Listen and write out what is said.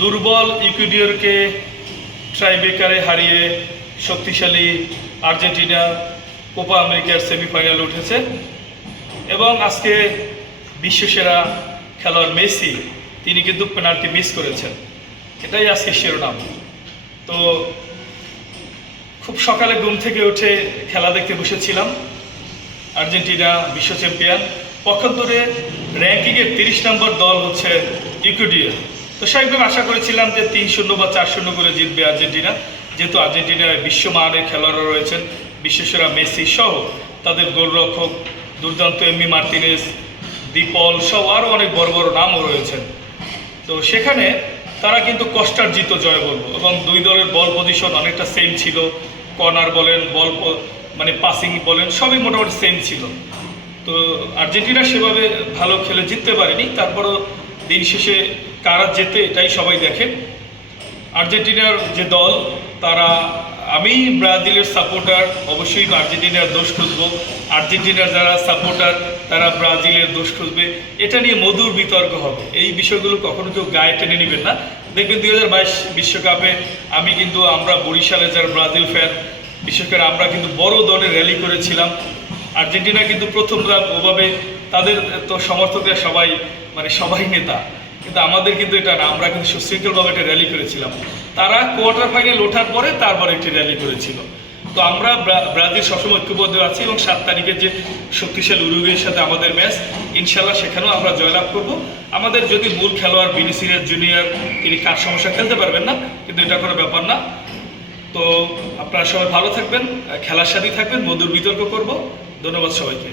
দুর্বল ইকুয়েডরকে ট্রাইবেকারে হারিয়ে শক্তিশালী আর্জেন্টিনা কোপা আমেরিকার সেমিফাইনালে উঠেছে এবং আজকে বিশ্বসেরা খেলোয়াড় মেসি তিনি কিন্তু পেনাল্টি মিস করেছেন। এটাই আজকে শিরোনাম। তো খুব সকালে ঘুম থেকে উঠে খেলা দেখতে বসেছিলাম। আর্জেন্টিনা বিশ্ব চ্যাম্পিয়ন, পক্ষান্তরে র্যাঙ্কিংয়ের 30 নম্বর দল হচ্ছে ইকুয়েডর। তো স্বাভাবিকভাবে আশা করেছিলাম যে 3-0 বা 4-0 করে জিতবে আর্জেন্টিনা, যেহেতু আর্জেন্টিনার বিশ্বমানের খেলোয়াড়রা রয়েছেন, বিশ্বসেরা মেসি সহ তাদের গোলরক্ষক দুর্দান্ত এমি মার্তিনেজ, ডিপল সহ আরও অনেক বড় বড় নামও রয়েছেন। তো সেখানে তারা কিন্তু কষ্টার্জিত জয় বলবো, এবং দুই দলের বল পজিশন অনেকটা সেম ছিল। কর্নার বলেন, বল মানে পাসিং বলেন, সবই মোটামুটি সেম ছিল। তো আর্জেন্টিনা সেভাবে ভালো খেলে জিততে পারেনি। তারপরও দিন শেষে কারা জেতে এটাই সবাই দেখে। আর্জেন্টিনার যে দল তারা, আমি ব্রাজিলের সাপোর্টার, অবশ্যই আর্জেন্টিনার দোষ খুঁজবো। আর্জেন্টিনার যারা সাপোর্টার তারা ব্রাজিলের দোষ খুঁজবে। এটা নিয়ে মধুর বিতর্ক হবে। এই বিষয়গুলো কখনো কেউ গায়ে টেনে নেবেন না। দেখবেন 2022 বিশ্বকাপে আমরা বরিশালে যারা ব্রাজিল ফ্যান, বিশেষ করে আমরা কিন্তু বড় দলে র্যালি করেছিলাম। আর্জেন্টিনা কিন্তু প্রথম ওভাবে তাদের তো সমর্থকরা সবাই নেতা, কিন্তু আমাদের কিন্তু এটা না। আমরা কিন্তু সুশৃঙ্খলভাবে একটা র্যালি করেছিলাম। তারা কোয়ার্টার ফাইনাল ওঠার পরে তারপর একটি র্যালি করেছিল। তো আমরা ব্রাজিল সবসময় ঐক্যবদ্ধ আছি, এবং 7 তারিখে যে শক্তিশালী উরুগুয়ের সাথে আমাদের ম্যাচ, ইনশাল্লাহ সেখানেও আমরা জয়লাভ করব। আমাদের যদি মূল খেলোয়াড় ভিনিসিয়াস জুনিয়র তিনি কার সমস্যা খেলতে পারবেন না, কিন্তু এটা কোনো ব্যাপার না। তো আপনারা সবাই ভালো থাকবেন, খেলার সাথেই থাকবেন, মধুর বিতর্ক করব। ধন্যবাদ সবাইকে।